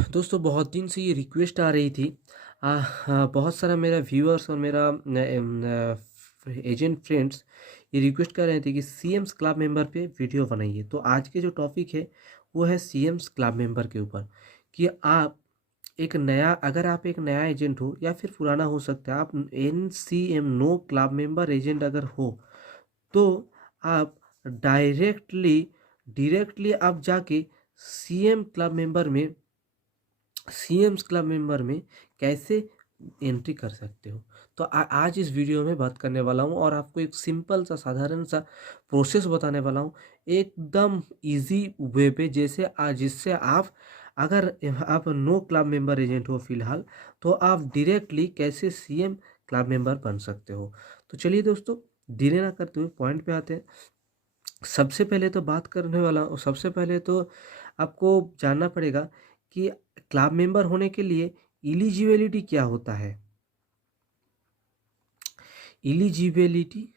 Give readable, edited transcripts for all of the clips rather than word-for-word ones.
दोस्तों बहुत दिन से ये रिक्वेस्ट आ रही थी। बहुत सारा मेरा व्यूअर्स और मेरा एजेंट फ्रेंड्स ये रिक्वेस्ट कर रहे थे कि सीएम्स क्लब मेंबर पे वीडियो बनाइए। तो आज के जो टॉपिक है वो है सीएम्स क्लब मेंबर के ऊपर कि आप अगर आप एक नया एजेंट हो या फिर पुराना हो सकता है, आप NCM no club member agent अगर हो तो आप डायरेक्टली डायरेक्टली आप जाके सीएम क्लब मेंबर में सीएम्स क्लब मेंबर में कैसे एंट्री कर सकते हो। तो आज इस वीडियो में बात करने वाला हूँ और आपको एक सिंपल सा साधारण सा प्रोसेस बताने वाला हूँ, एकदम इजी वे पे, जिससे आप अगर आप नो क्लब मेंबर एजेंट हो फिलहाल, तो आप डायरेक्टली कैसे सीएम क्लब मेंबर बन सकते हो। तो चलिए दोस्तों, देरी ना करते हुए पॉइंट पे आते हैं। सबसे पहले तो आपको जानना पड़ेगा कि क्लब मेंबर होने के लिए इलिजिबिलिटी क्या होता है। इलिजिबिलिटी,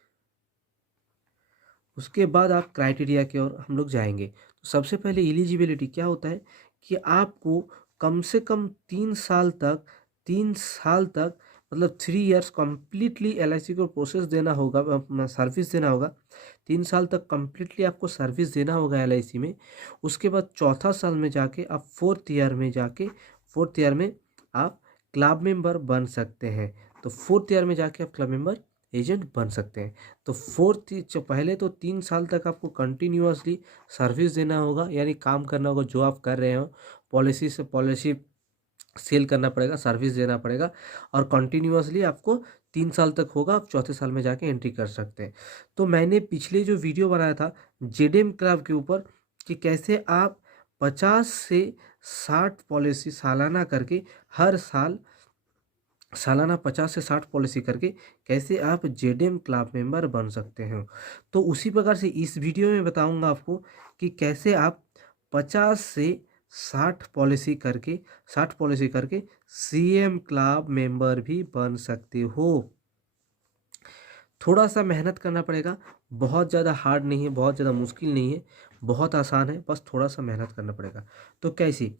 उसके बाद आप क्राइटेरिया की ओर हम लोग जाएंगे। तो सबसे पहले इलिजिबिलिटी क्या होता है कि आपको कम से कम 3 साल तक मतलब 3 इयर्स कम्प्लीटली एलआईसी को प्रोसेस देना होगा, सर्विस देना होगा। 3 साल तक कम्प्लीटली आपको सर्विस देना होगा एलआईसी में। उसके बाद चौथा साल में जाके आप फोर्थ ईयर में आप क्लब मेंबर बन सकते हैं। तो फोर्थ ईयर में जाके आप क्लब मेंबर एजेंट बन सकते हैं। तो पहले तो 3 साल तक आपको कंटिन्यूअसली सर्विस देना होगा, यानी काम करना होगा जो आप कर रहे हो। पॉलिसी सेल करना पड़ेगा, सर्विस देना पड़ेगा और कंटिन्यूअसली आपको 3 साल तक होगा। आप चौथे साल में जाके एंट्री कर सकते हैं। तो मैंने पिछले जो वीडियो बनाया था जेडीएम क्लब के ऊपर कि कैसे आप 50 से 60 पॉलिसी सालाना 50 से 60 पॉलिसी करके कैसे आप जेडीएम क्लब मेंबर बन सकते हैं। तो उसी प्रकार से इस वीडियो में बताऊंगा आपको कि कैसे आप 50 से 60 पॉलिसी करके सीएम क्लब मेंबर भी बन सकते हो। थोड़ा सा मेहनत करना पड़ेगा, बहुत ज़्यादा हार्ड नहीं है, बहुत ज़्यादा मुश्किल नहीं है, बहुत आसान है, बस थोड़ा सा मेहनत करना पड़ेगा। तो कैसी?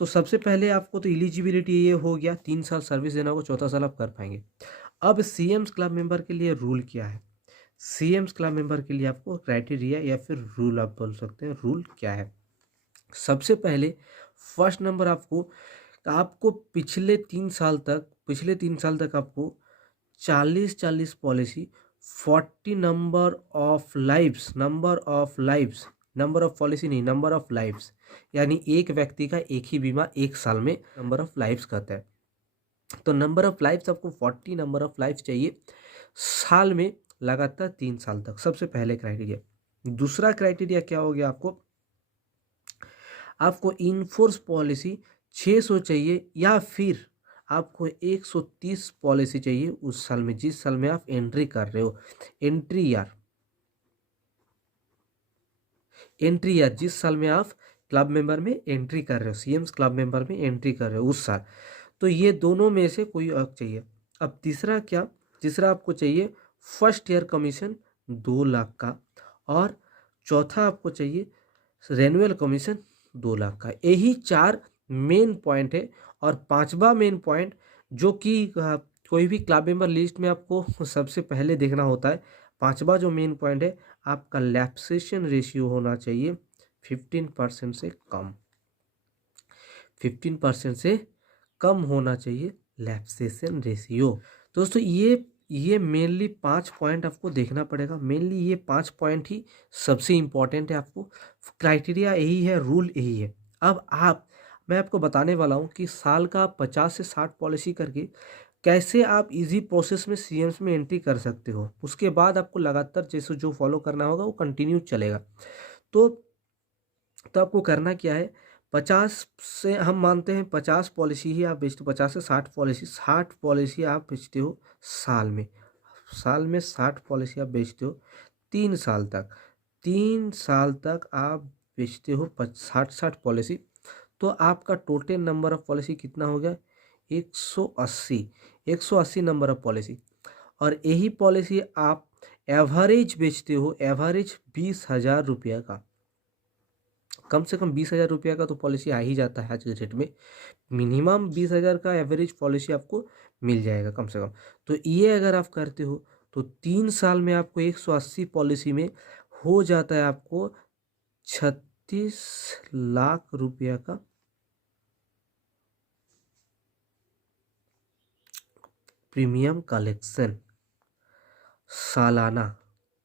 तो सबसे पहले आपको तो एलिजिबिलिटी ये हो गया, 3 साल सर्विस देना होगा, चौथा साल आप कर पाएंगे। अब सीएम्स क्लब मेंबर के लिए रूल क्या है? सीएम्स क्लब मेंबर के लिए आपको क्राइटेरिया या फिर रूल आप बोल सकते हैं, रूल क्या है। सबसे पहले फर्स्ट नंबर आपको आपको पिछले 3 साल तक आपको 40 पॉलिसी, 40 नंबर ऑफ लाइव्स, यानी एक व्यक्ति का एक ही बीमा एक साल में नंबर ऑफ लाइव्स कहता है। तो नंबर ऑफ लाइव्स आपको 40 नंबर ऑफ लाइव्स चाहिए साल में, लगातार 3 साल तक। सबसे पहले क्राइटेरिया। दूसरा क्राइटेरिया क्या हो गया? आपको इनफोर्स पॉलिसी 600 चाहिए या फिर आपको 130 पॉलिसी चाहिए उस साल में जिस साल में आप एंट्री कर रहे हो। एंट्री ईयर जिस साल में आप क्लब मेंबर में एंट्री कर रहे हो, सीएम्स क्लब मेंबर में एंट्री कर रहे हो उस साल। तो ये दोनों में से कोई एक चाहिए। अब तीसरा आपको चाहिए फर्स्ट ईयर कमीशन 2 लाख का, और चौथा आपको चाहिए रेनुअल कमीशन 2 लाख का। यही 4 मेन पॉइंट है। और पांचवा मेन पॉइंट जो कि कोई भी क्लब मेंबर लिस्ट में आपको सबसे पहले देखना होता है, पांचवा जो मेन पॉइंट है, आपका लैप्सेशन रेशियो होना चाहिए 15% से कम। 15% से कम होना चाहिए लैप्सेशन रेशियो। दोस्तों ये मेनली 5 पॉइंट आपको देखना पड़ेगा। मेनली ये 5 पॉइंट ही सबसे इम्पोर्टेंट है। आपको क्राइटेरिया यही है, रूल यही है। मैं आपको बताने वाला हूँ कि साल का 50 से 60 पॉलिसी करके कैसे आप इजी प्रोसेस में सीएम्स में एंट्री कर सकते हो। उसके बाद आपको लगातार जैसे जो फॉलो करना होगा वो कंटिन्यू चलेगा। तो आपको करना क्या है? 50 से हम मानते हैं 50 पॉलिसी ही आप बेचते हो, 50 से 60 पॉलिसी आप बेचते हो साल में 60 पॉलिसी आप बेचते हो 3 साल तक। 3 साल तक आप बेचते हो 60 पॉलिसी। तो आपका टोटल नंबर ऑफ पॉलिसी कितना हो गया? 180 नंबर ऑफ पॉलिसी। और यही पॉलिसी आप एवरेज बेचते हो, एवरेज 20,000 रुपया का। कम से कम 20,000 रुपया का तो पॉलिसी आ ही जाता है आज के डेट में। मिनिमम 20,000 का एवरेज पॉलिसी आपको मिल जाएगा कम से कम। तो ये अगर आप करते हो तो 3 साल में आपको 180 पॉलिसी में हो जाता है आपको 36 लाख रुपया का प्रीमियम कलेक्शन सालाना।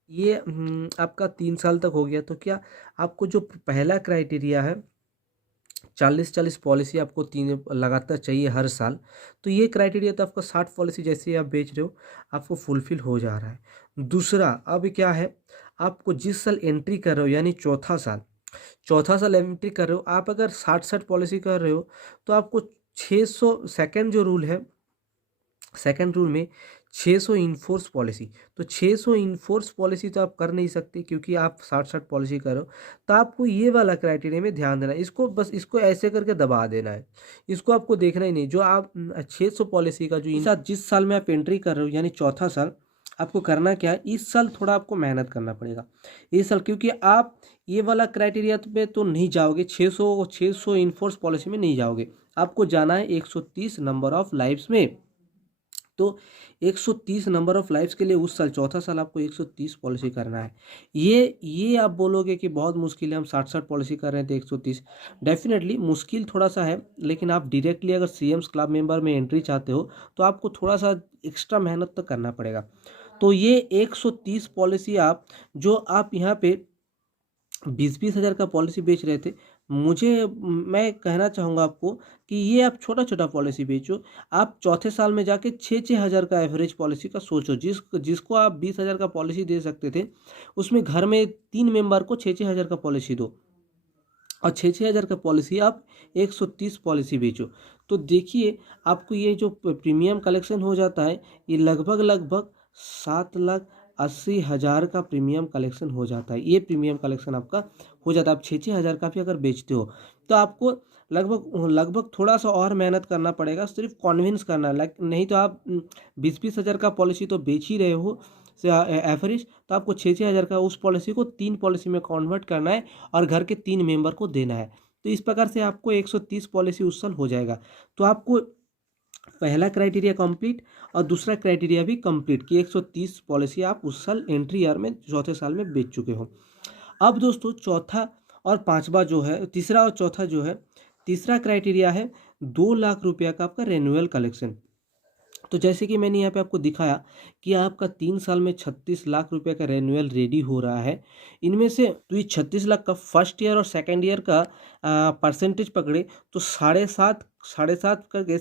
ये आपका 3 साल तक हो गया। तो क्या आपको जो पहला क्राइटेरिया है 40-40 पॉलिसी आपको तीन लगातार चाहिए हर साल, तो ये क्राइटेरिया तो आपका 60 पॉलिसी जैसे आप बेच रहे हो आपको फुलफिल हो जा रहा है। दूसरा अब क्या है, आपको जिस साल एंट्री कर रहे हो यानी चौथा साल एंट्री कर रहे हो, आप अगर 60-60 पॉलिसी कर रहे हो तो आपको 600 सेकेंड जो रूल है, सेकेंड रूल में 600 इनफोर्स पॉलिसी, तो 600 इनफोर्स पॉलिसी तो आप कर नहीं सकते क्योंकि आप 60-60 पॉलिसी करो। तो आपको ये वाला क्राइटेरिया में ध्यान देना है, इसको बस इसको ऐसे करके दबा देना है, इसको आपको देखना ही नहीं। जो आप 600 पॉलिसी का जो जिस साल में आप एंट्री कर रहे हो यानी चौथा साल, आपको करना क्या है, इस साल थोड़ा आपको मेहनत करना पड़ेगा इस साल, क्योंकि आप ये वाला क्राइटेरिया पे तो नहीं जाओगे, 600 इनफोर्स पॉलिसी में नहीं जाओगे, आपको जाना है 130 नंबर ऑफ लाइफ्स में। तो 130 नंबर ऑफ लाइफ्स के लिए उस साल चौथा साल आपको 130 पॉलिसी करना है। ये आप बोलोगे कि बहुत मुश्किल है, हम 60-60 पॉलिसी कर रहे हैं तो 130, डेफिनेटली मुश्किल थोड़ा सा है, लेकिन आप डायरेक्टली अगर सीएम्स क्लब मेंबर में एंट्री चाहते हो तो आपको थोड़ा सा एक्स्ट्रा मेहनत तो करना पड़ेगा। तो ये 130 पॉलिसी जो आप यहाँ पे 20-20 हज़ार का पॉलिसी बेच रहे थे, मैं कहना चाहूँगा आपको कि ये आप छोटा छोटा पॉलिसी बेचो। आप चौथे साल में जाके 6-6 हज़ार का एवरेज पॉलिसी का सोचो। जिसको आप 20,000 का पॉलिसी दे सकते थे, उसमें घर में 3 मेंबर को 6-6 हज़ार का पॉलिसी दो, और 6-6 हज़ार का पॉलिसी आप 130 पॉलिसी बेचो। तो देखिए आपको ये जो प्रीमियम कलेक्शन हो जाता है, ये लगभग 7,80,000 का प्रीमियम कलेक्शन हो जाता है। ये प्रीमियम कलेक्शन आपका हो जाता है। आप 6-6 हज़ार का भी अगर बेचते हो तो आपको लगभग थोड़ा सा और मेहनत करना पड़ेगा, सिर्फ कन्विंस करना है। नहीं तो आप 20-20 हज़ार का पॉलिसी तो बेच ही रहे हो एवरेज, तो आपको 6-6 हज़ार का उस पॉलिसी को 3 पॉलिसी में कन्वर्ट करना है और घर के 3 मेंबर को देना है। तो इस प्रकार से आपको 130 पॉलिसी उस साल हो जाएगा। तो आपको पहला क्राइटेरिया कंप्लीट और दूसरा क्राइटेरिया भी कंप्लीट कि 130 पॉलिसी आप उस साल एंट्री ईयर में चौथे साल में बेच चुके हो। अब दोस्तों चौथा और पांचवा जो है, तीसरा और चौथा जो है, तीसरा क्राइटेरिया है 2 लाख रुपया का आपका रेन्युअल कलेक्शन। तो जैसे कि मैंने यहाँ पे आपको दिखाया कि आपका 3 साल में 36 लाख रुपए का रेन्युअल रेडी हो रहा है। इनमें से तो ये 36 लाख का फर्स्ट ईयर और सेकंड ईयर का परसेंटेज पकड़े तो 7.5 करके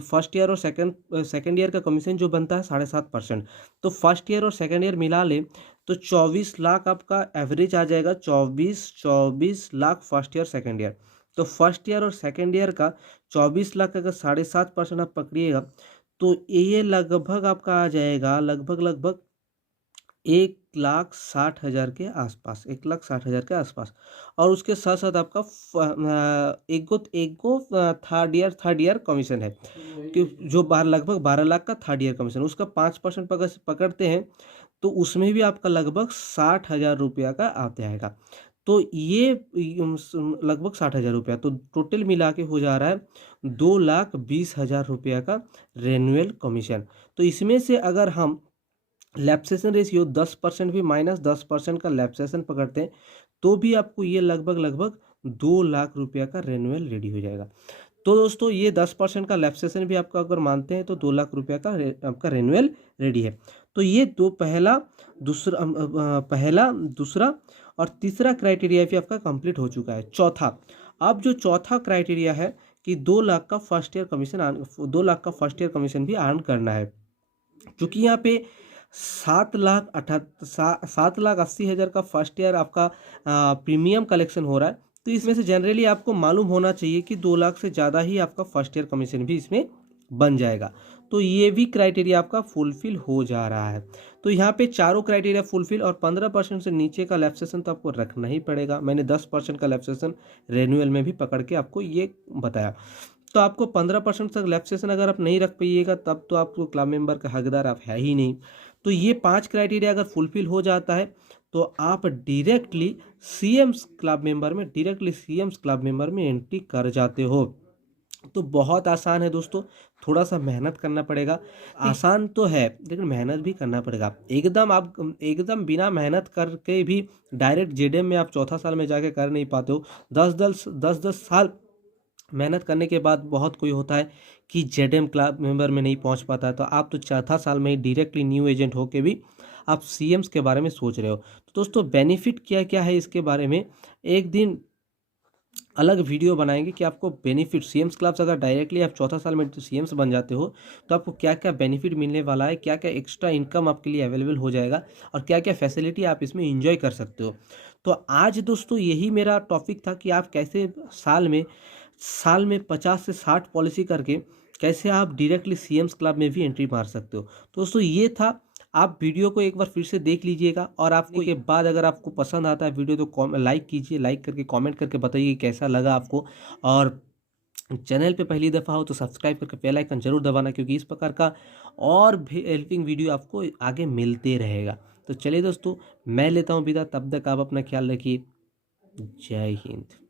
फर्स्ट ईयर और सेकंड ईयर का कमीशन जो बनता है 7.5%। तो फर्स्ट ईयर और सेकंड ईयर मिला ले तो 24 लाख आपका एवरेज आ जाएगा। 24 lakh first year second year. तो फर्स्ट ईयर और सेकंड ईयर का 24 लाख अगर 7.5% आप पकड़िएगा तो ये लगभग आपका आ जाएगा लगभग 1,60,000 के आसपास, 1,60,000 के आसपास। और उसके साथ साथ आपका एक गो थर्ड ईयर कमीशन है कि जो लगभग 12 लाख का थर्ड ईयर कमीशन, उसका 5% पकड़ते हैं तो उसमें भी आपका लगभग 60,000 रुपया का आ जाएगा। तो ये लगभग 60,000 रुपया, तो टोटल मिला के हो जा रहा है 2,20,000 रुपया का रेन्युअल कमीशन। तो इसमें से अगर हम लैप्सेशन रेशियो 10% भी माइनस 10% का लैप्सेशन पकड़ते हैं तो भी आपको ये लगभग 2 लाख रुपया का रेन्युअल रेडी हो जाएगा। तो दोस्तों ये 10% का लैप्सेशन भी आपका अगर मानते हैं तो 2 लाख रुपया का आपका रेन्युअल रेडी है। तो ये पहला दूसरा और तीसरा क्राइटेरिया भी आपका कंप्लीट हो चुका है। चौथा, अब जो चौथा क्राइटेरिया है कि 2 लाख का फर्स्ट ईयर कमीशन भी अर्न करना है, क्योंकि यहाँ पे 7,80,000 का फर्स्ट ईयर आपका प्रीमियम कलेक्शन हो रहा है। तो इसमें से जनरली आपको मालूम होना चाहिए कि 2 लाख से ज़्यादा ही आपका फर्स्ट ईयर कमीशन भी इसमें बन जाएगा। तो ये भी क्राइटेरिया आपका फुलफिल हो जा रहा है। तो यहाँ पे चारों क्राइटेरिया फुलफिल, और 15% से नीचे का लैप्सेशन तो आपको रखना ही पड़ेगा। मैंने 10% का लैप्सेशन रेन्युअल में भी पकड़ के आपको ये बताया। तो आपको 15% तक लैप्सेशन अगर आप नहीं रख पाइएगा तब तो आपको क्लब मेंबर का हकदार आप है ही नहीं। तो ये 5 क्राइटेरिया अगर फुलफिल हो जाता है तो आप डायरेक्टली सीएम्स क्लब मेंबर में एंट्री कर जाते हो। तो बहुत आसान है दोस्तों, थोड़ा सा मेहनत करना पड़ेगा। आसान तो है लेकिन मेहनत भी करना पड़ेगा। एकदम बिना मेहनत करके भी डायरेक्ट जेडीएम में आप चौथा साल में जाके कर नहीं पाते हो। 10 साल मेहनत करने के बाद बहुत कोई होता है कि जेडीएम क्लब मेंबर में नहीं पहुंच पाता, तो आप तो चौथा साल में ही डायरेक्टली न्यू एजेंट होके भी आप सीएम्स के बारे में सोच रहे हो। तो दोस्तों बेनिफिट क्या क्या है इसके बारे में एक दिन अलग वीडियो बनाएंगे कि आपको बेनिफिट सीएम्स क्लब्स अगर डायरेक्टली आप चौथा साल में सीएम्स बन जाते हो तो आपको क्या क्या बेनिफिट मिलने वाला है, क्या क्या एक्स्ट्रा इनकम आपके लिए अवेलेबल हो जाएगा और क्या क्या फैसिलिटी आप इसमें एंजॉय कर सकते हो। तो आज दोस्तों यही मेरा टॉपिक था कि आप कैसे साल में 50 से 60 पॉलिसी करके कैसे आप डायरेक्टली सीएम्स क्लब में भी एंट्री मार सकते हो। तो दोस्तों ये था, आप वीडियो को एक बार फिर से देख लीजिएगा और आपको के बाद अगर आपको पसंद आता है वीडियो तो लाइक कीजिए, लाइक करके कमेंट करके बताइए कैसा लगा आपको। और चैनल पे पहली दफ़ा हो तो सब्सक्राइब करके बेल आइकन जरूर दबाना, क्योंकि इस प्रकार का और भी हेल्पिंग वीडियो आपको आगे मिलते रहेगा। तो चलिए दोस्तों, मैं लेता हूँ विदा, तब तक आप अपना ख्याल रखिए। जय हिंद।